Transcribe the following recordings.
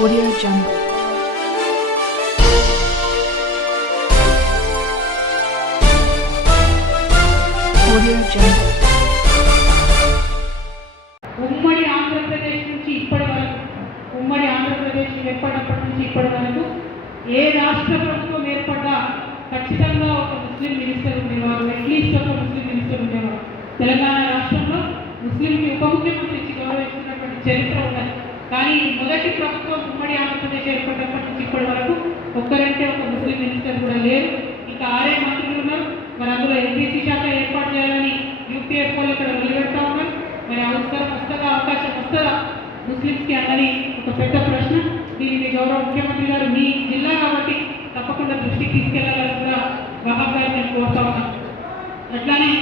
Audio Jungle. Audio Jungle. ఉమ్మడి ఆంధ్రప్రదేశ్ నుంచి ఇప్పటి వరకు ఉమ్మడి ఆంధ్రప్రదేశ్ ఏర్పడినప్పటి నుంచి ఇప్పటి వరకు ఏ రాష్ట్ర ప్రభుత్వం ఏర్పడ్డా ఖచ్చితంగా ఒక ముస్లిం మినిస్టర్ ఉండేవారు, అట్లీస్ట్ ఒక ముస్లిం మినిస్టర్ ఉండేవారు. తెలంగాణ రాష్ట్రంలో ముస్లింకి ఉప ముఖ్యమంత్రి ఇచ్చి గౌరవిస్తున్నటువంటి చరిత్ర ఉన్నది. కానీ మొదటి ప్రభుత్వం ఉమ్మడి ఆంధ్రప్రదేశ్ ఏర్పడినప్పటి నుంచి ఇప్పటి వరకు ఒక్కరంటే ఒక ముస్లిం మినిస్టర్ కూడా లేరు. ఇంకా 6 మంత్రులు ఉన్నారు. మరి అందులో ఎంపీసీ శాఖ ఏర్పాటు చేయాలని యూపీఎఫ్ వాళ్ళు ఇక్కడ వెలువెడతా ఉన్నారు. మరి అవసరం వస్తుందా, అవకాశం వస్తుందా ముస్లింస్కి అన్నది ఒక పెద్ద ప్రశ్న. దీనిని గౌరవ ముఖ్యమంత్రి గారు మీ జిల్లా కాబట్టి తప్పకుండా దృష్టికి తీసుకెళ్లాలని కూడా వహాబ్ గారు నేను కోరుతా ఉన్నాను. అట్లానే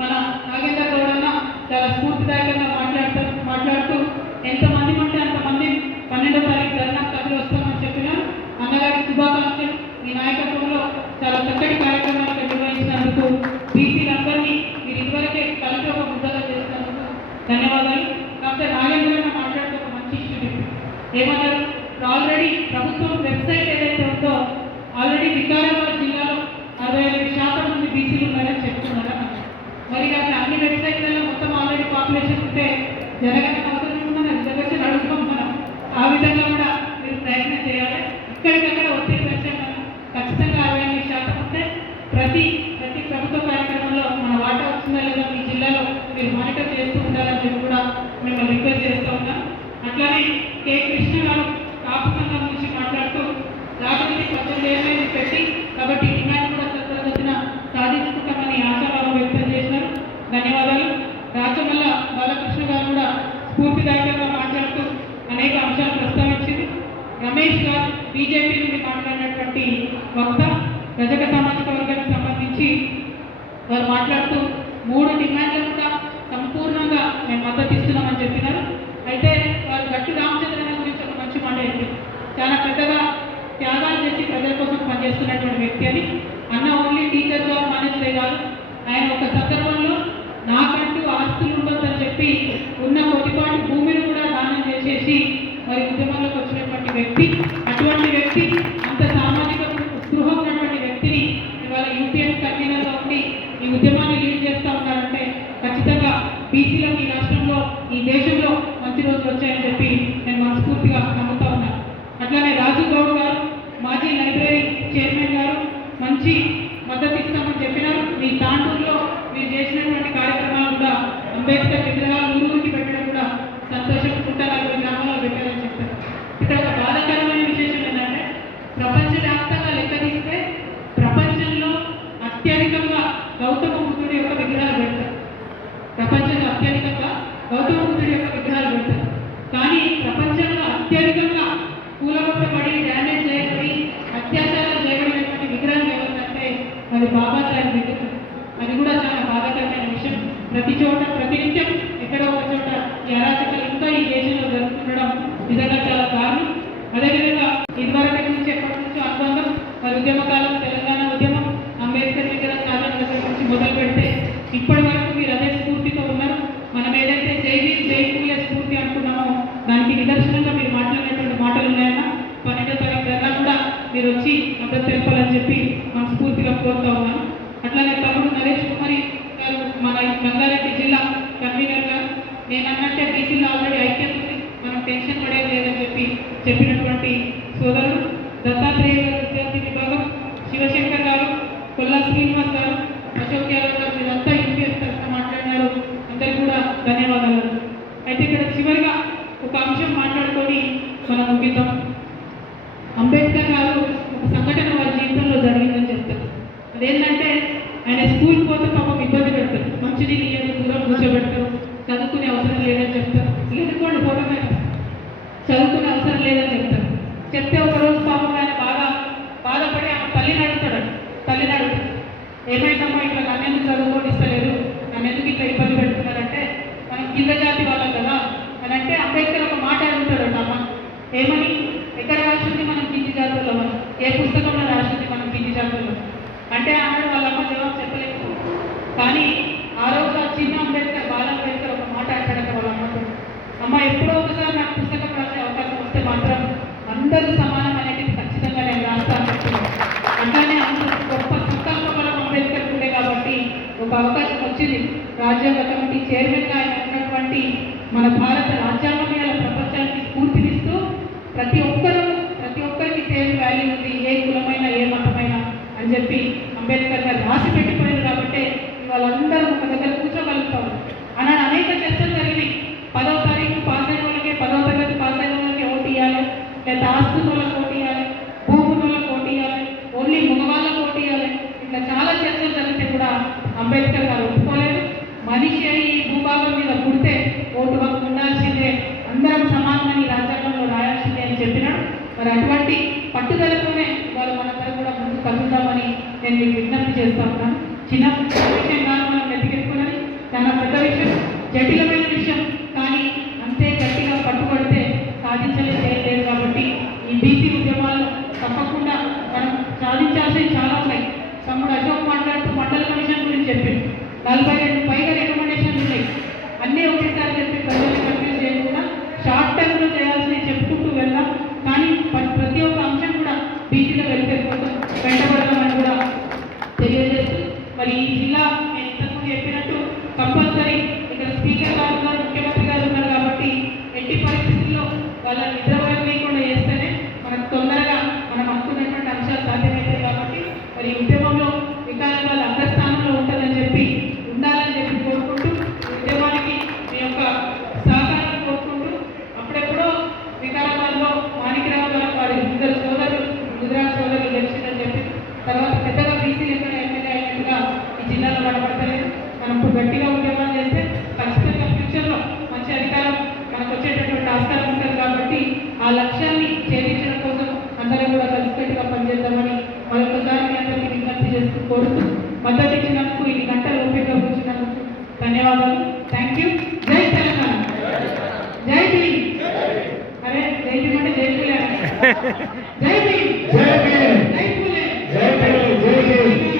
మన నాగేంద్ర గౌడ్ అన్న చాలా స్ఫూర్తిదాయకంగా మాట్లాడుతూ ఎంతమంది అంటే అంతమంది 12వ తారీఖు ధర్నాకు కదిలి వస్తామని చెప్పినారు. అన్నగారికి శుభాకాంక్షలు. మీ నాయకత్వంలో చాలా చక్కటి కార్యక్రమాలు నిర్వహించినందుకు బీసీలందరినీ మీరు ఇదివరకే కలిపి ఒక ముద్దగా చేసినందుకు ధన్యవాదాలు. కాకపోతే నాగేంద్ర మాట్లాడుతూ ఒక మంచి ఇష్యూ చెప్పి ఏమన్నారు, ఆల్రెడీ ప్రభుత్వం వెబ్సైట్ ఏదైతే ఉందో ఆల్రెడీ వికారాబాద్ జిల్లాలో 65% మంది బీసీలు ఉన్నారని చెప్తున్నారా. మరి అన్ని వెబ్సైట్లలో మొత్తం ఆల్రెడీ పాపులేషన్ ఉంటే జరగని అవసరం ఉందని రిజర్వేషన్ అడుగుతాం మనం. ఆ విధంగా కూడా మీరు ప్రయత్నం చేయాలి. ఇక్కడికక్కడ ఒత్తిడి పెంచే మనం ఖచ్చితంగా 65% ఉంటే ప్రతి ప్రభుత్వ కార్యక్రమంలో మన వాటా వచ్చిందా లేదా మీ జిల్లాలో మీరు మానిటర్ చేస్తూ ఉండాలని చెప్పి కూడా మేము రిక్వెస్ట్ చేస్తూ ఉన్నాం. అట్లానే కె కృష్ణ గారు కాపు సంఘం నుంచి మాట్లాడుతూ రాబోయే 18 ఏళ్ళు పెట్టి కాబట్టి డిమాండ్ కూడా సత్వరగతిన సాధించుకుంటామని ఆశాభావం వ్యక్తం చేసినారు. ధన్యవాదాలు. రాచమల్ల బాలకృష్ణ గారు కూడా స్ఫూర్తిదాయకంగా మాట్లాడుతూ అనేక అంశాలు ప్రస్తావించింది. రమేష్ గారు బీజేపీ నుండి మాట్లాడినటువంటి వక్త రజక సామాజిక వర్గానికి సంబంధించి వారు మాట్లాడుతూ 3 డిమాండ్లు కూడా సంపూర్ణంగా మేము మద్దతు ఇస్తున్నామని చెప్పినారు. అయితే వారు గట్టు రామచంద్రన్ గురించి ఒక మంచి మాట చెప్పారు. చాలా పెద్దగా త్యాగాలు చేసి ప్రజల కోసం పనిచేస్తున్నటువంటి వ్యక్తి అని. అన్న ఓన్లీ టీచర్ జాబ్ మేనేజరే కాదు, ఆయన ఒక సందర్భంలో నాకంటూ ఆస్తులు ఉండొద్దని చెప్పి ఉన్న కొద్దిపాటి భూమిని కూడా దానం చేసేసి మరి ఉద్యమంలోకి వచ్చినటువంటి వ్యక్తి. అటువంటి వ్యక్తి, అంత సామాజిక స్పృహ ఉన్నటువంటి వ్యక్తిని ఇవాళ యూపీఎఫ్ కన్వీనర్గా ఉండి ఈ ఉద్యమాన్ని లీడ్ చేస్తూ ఉన్నారంటే ఖచ్చితంగా బీసీలకు ఈ రాష్ట్రంలో ఈ దేశంలో మంచి రోజులు వచ్చాయని చెప్పి నేను మనస్ఫూర్తిగా నమ్ముతా ఉన్నాను. అట్లానే రాజు గౌడ్ గారు మాజీ లైబ్రరీ చైర్మన్ గారు మంచి మద్దతు ఇస్తామని చెప్పినారు. మీ తాండూరులో మీరు చేసినటువంటి కార్యక్రమాలు కూడా అంబేద్కర్ విగ్రహాలు ఊరికి పెట్టడం కూడా సంతోషం. 140 గ్రామాల్లో పెట్టారని చెప్తారు. ఇక్కడ ఒక బాధాకరమైన విశేషం ఏంటంటే ప్రపంచవ్యాప్తంగా లెక్క తీస్తే ప్రపంచంలో అత్యధికంగా గౌతమ బుద్ధుడి యొక్క విగ్రహాలు పెడతారు. ప్రపంచంలో అత్యధికంగా గౌతమ బుద్ధుడి యొక్క విగ్రహాలు పెడతారు. కానీ ప్రపంచంలో అత్యధికంగా కూలగొట్టబడి డ్యామేజ్ చేయబడి అత్యాచారాలు చేయబడినటువంటి విగ్రహం ఎవరికంటే అది బాబాసాహెబ్ విగ్రహం. అది కూడా చాలా బాధాకరమైన విషయం. ప్రతి చోట ప్రతినిత్యం ఎక్కడో ఒక చోట ఈ అరాచకాలు ఇంకా ఈ దేశంలో జరుగుతుండడం నిజంగా చాలా కారణం. అదేవిధంగా ఇదివరకు నుంచి ఎప్పటి నుంచో అనుబంధం మరి ఉద్యమకాలం తెలంగాణ ఉద్యమం అంబేద్కర్ విగ్రహ సాధన దగ్గర నుంచి మొదలు పెడితే ఇప్పటి వరకు మీరు అదే స్ఫూర్తితో ఉన్నారు. మనం ఏదైతే జై భీమ్ జై పూలే స్ఫూర్తి అనుకున్నామో దానికి నిదర్శనంగా మీరు మాట్లాడినటువంటి మాటలు ఉన్నాయన్నా 12వ తారీఖు ధర్నా కూడా మీరు వచ్చి మద్దతు తెలపాలని చెప్పి మనం స్ఫూర్తిగా కోరుతా ఉన్నాను. అట్లానే తమ్ముడు నరేష్ కుమారి గారు మన రంగారెడ్డి జిల్లా కన్వీనర్ గారు నేను అన్నట్టే బీసీలో ఆల్రెడీ ఐక్యం ఉంది, మనం టెన్షన్ పడేది లేదని చెప్పి చెప్పినటువంటి సోదరుడు దత్తాత్రేయ గారు విద్యార్థి విభాగం, శివశంకర్ గారు, కొల్లా శ్రీనివాస్ గారు, అశోక్ యాదవ్ గారు మీరంతా యూపీఎస్ తరఫున మాట్లాడినారు. అందరికీ కూడా ధన్యవాదాలు. అయితే ఇక్కడ చివరిగా ఒక అంశం మాట్లాడుకొని మనం ముగిద్దాం. అంబేద్కర్ గారు ఒక సంఘటన వారి జీవితంలో జరిగిందని చెప్తారు. అదేంటంటే ఆయన స్కూల్ పోతే పాపం ఇబ్బంది పెడతారు, మంచినీళ్ళు ఇయ్యని దూరం కూర్చోబెడతారు, చదువుకునే అవసరం లేదని చెప్తారు. లేదుకోండి ఫోటో మీద చదువుకునే అవసరం లేదని చెప్తారు. చెప్తే ఒకరోజు పాపం ఆయన బాగా బాధపడి ఆ తల్లిని అడుగుతాడు. ఏమైందమ్మా ఇట్లా నన్నెందుకు చదువుకొని ఇస్తలేదు, నన్నెందుకు ఇట్లా ఇబ్బంది పెడుతున్నారంటే మనం కింద జాతి వాళ్ళం కదా అని అంటే అంబేద్కర్ ఒక మాట అడుగుతాడు. అమ్మ ఏమని, ఎక్కడ రాసింది మనం కింది జాతుల్లో, మనం ఏ పుస్తకంలో రాసింది మనం కింది జాతుల్లో అంటే అన్నాడు. వాళ్ళమ్మ జవాబు చెప్పలేదు. కానీ ఆ రోజు ఆ చిన్న అంబేద్కర్ బాల అంబేద్కర్ ఒక మాట అంటాడట వాళ్ళ అమ్మతో, అమ్మ ఎప్పుడో ఒకసారి నాకు పుస్తకం రాసే అవకాశం వస్తే మాత్రం రాజ్యాంగ కమిటీ చైర్మన్గా ఆయన ఉన్నటువంటి మన భారత రాజ్యాంగం మీద ప్రపంచానికి స్ఫూర్తినిస్తూ ప్రతి ఒక్కరికి సేమ్ వాల్యూ ఉంది, ఏ కులమైనా ఏ మతమైనా అని చెప్పి అంబేద్కర్ గారు రాసి పెట్టిపోయారు కాబట్టి వాళ్ళందరూ ఒక దగ్గర కూర్చోగలుగుతారు. అలానే అనేక చర్చలు జరిగినాయి. 10వ తారీఖు పాస్ అయిన వాళ్ళకి, 10వ తరగతి పాస్ అయిన వాళ్ళకి ఓటు ఇవ్వాలి, లేదా ఆస్తుల వాళ్ళకి ఓటు ఇవ్వాలి, భూముల వాళ్ళకి ఓటు ఇవ్వాలి, ఓన్లీ మగవాళ్ళకి ఓటు ఇవ్వాలి, ఇట్లా చాలా చర్చలు జరిగితే కూడా అంబేద్కర్ గారు ఒప్పుకోలేదు. మనిషి అయి ఈ భూభాగం మీద పుడితే ఓటు హక్కు ఉండాల్సిందే, అందరం సమానమని రాజ్యాంగంలో రాయాల్సిందే అని చెప్పినాడు. మరి అటువంటి పట్టుదలతోనే ఇవాళ మనందరం కూడా ముందుకు కలుద్దామని నేను మీకు విజ్ఞప్తి చేస్తా ఉన్నాను. చిన్న విషయం కాదు మనం నెత్తికెత్తుకున్నది, చాలా పెద్ద విషయం, జటిలమైన విషయం, కానీ అంతే గట్టిగా పట్టుబడితే సాధించలేదు లేదు. కాబట్టి ఈ బీసీ ఉద్యమాల్లో తప్పకుండా మనం సాధించాల్సినవి చాలా ఉన్నాయి. తమ్ముడు అశోక్ మాట్లాడుతూ మండల కమిషన్ గురించి చెప్పింది. 42 పైగా రికమెండేషన్లు ఉన్నాయి. అన్నీ ఒకేసారి చెప్పి ప్రజల్ని కన్ఫ్యూజ్ చేయకుండా షార్ట్ టర్మ్లో చేయాల్సినవి చెప్పుకుంటూ వెళ్దాం. కానీ ప్రతి ఒక్క అంశం కూడా బీసీలో వెళ్తే కోసం వెంటబడదామని కూడా తెలియజేస్తూ, మరి ఈ జిల్లా నేను ఇంతకుముందు చెప్పినట్టు కంపల్సరీ ఇక్కడ స్పీకర్ గారు ఉన్నారు, ముఖ్యమంత్రి గారు ఉన్నారు కాబట్టి ఎట్టి పరిస్థితుల్లో వాళ్ళ నిద్రపోయి లేకుండా చేస్తేనే మనకు తొందరగా మనం అనుకున్నటువంటి అంశాలు సాధ్యమవుతాయి. కాబట్టి మరి ఈ ఉద్యమంలో వికారాబాద్ అగ్రస్థానంలో ఉంటుందని చెప్పి ఉండాలని చెప్పి కోరుకుంటూ, ఉద్యమానికి మీ యొక్క సహకారం కోరుకుంటూ, అప్పుడెప్పుడో వికారాబాద్లో మాణిక్యరావు గారు వారి ఇద్దరు సోదరులు గుజరాత్ సోదరులు గెలిచిందని చెప్పి తర్వాత పెద్దగా బీసీలు ఎక్కడ ఎమ్మెల్యే అయినట్టుగా ఈ జిల్లాలో కనబడతలేదు. మనం ఇప్పుడు గట్టిగా ఉద్యమాలు చేస్తే ఖచ్చితంగా ఫ్యూచర్లో మంచి అధికారం మనకు వచ్చేటటువంటి ఆస్కారం ఉంటుంది. కాబట్టి ఆ లక్ష్యాన్ని ఛేదించడం కోసం అందరం కూడా కలిసికట్టుగా పనిచేద్దామని మరొకసారి మీ అందరికీ విజ్ఞప్తి చేస్తూ కోరుతూ, మద్దతు ఇచ్చినందుకు, ఇన్ని గంటలు ఓపికగా కూర్చున్నందుకు ధన్యవాదాలు. Thank you. జై తెలంగాణ, జై భీమ్. అరే జై భీమ్ అంటే జై పూలే, జై భీమ్, జై పూలే, జై భీమ్.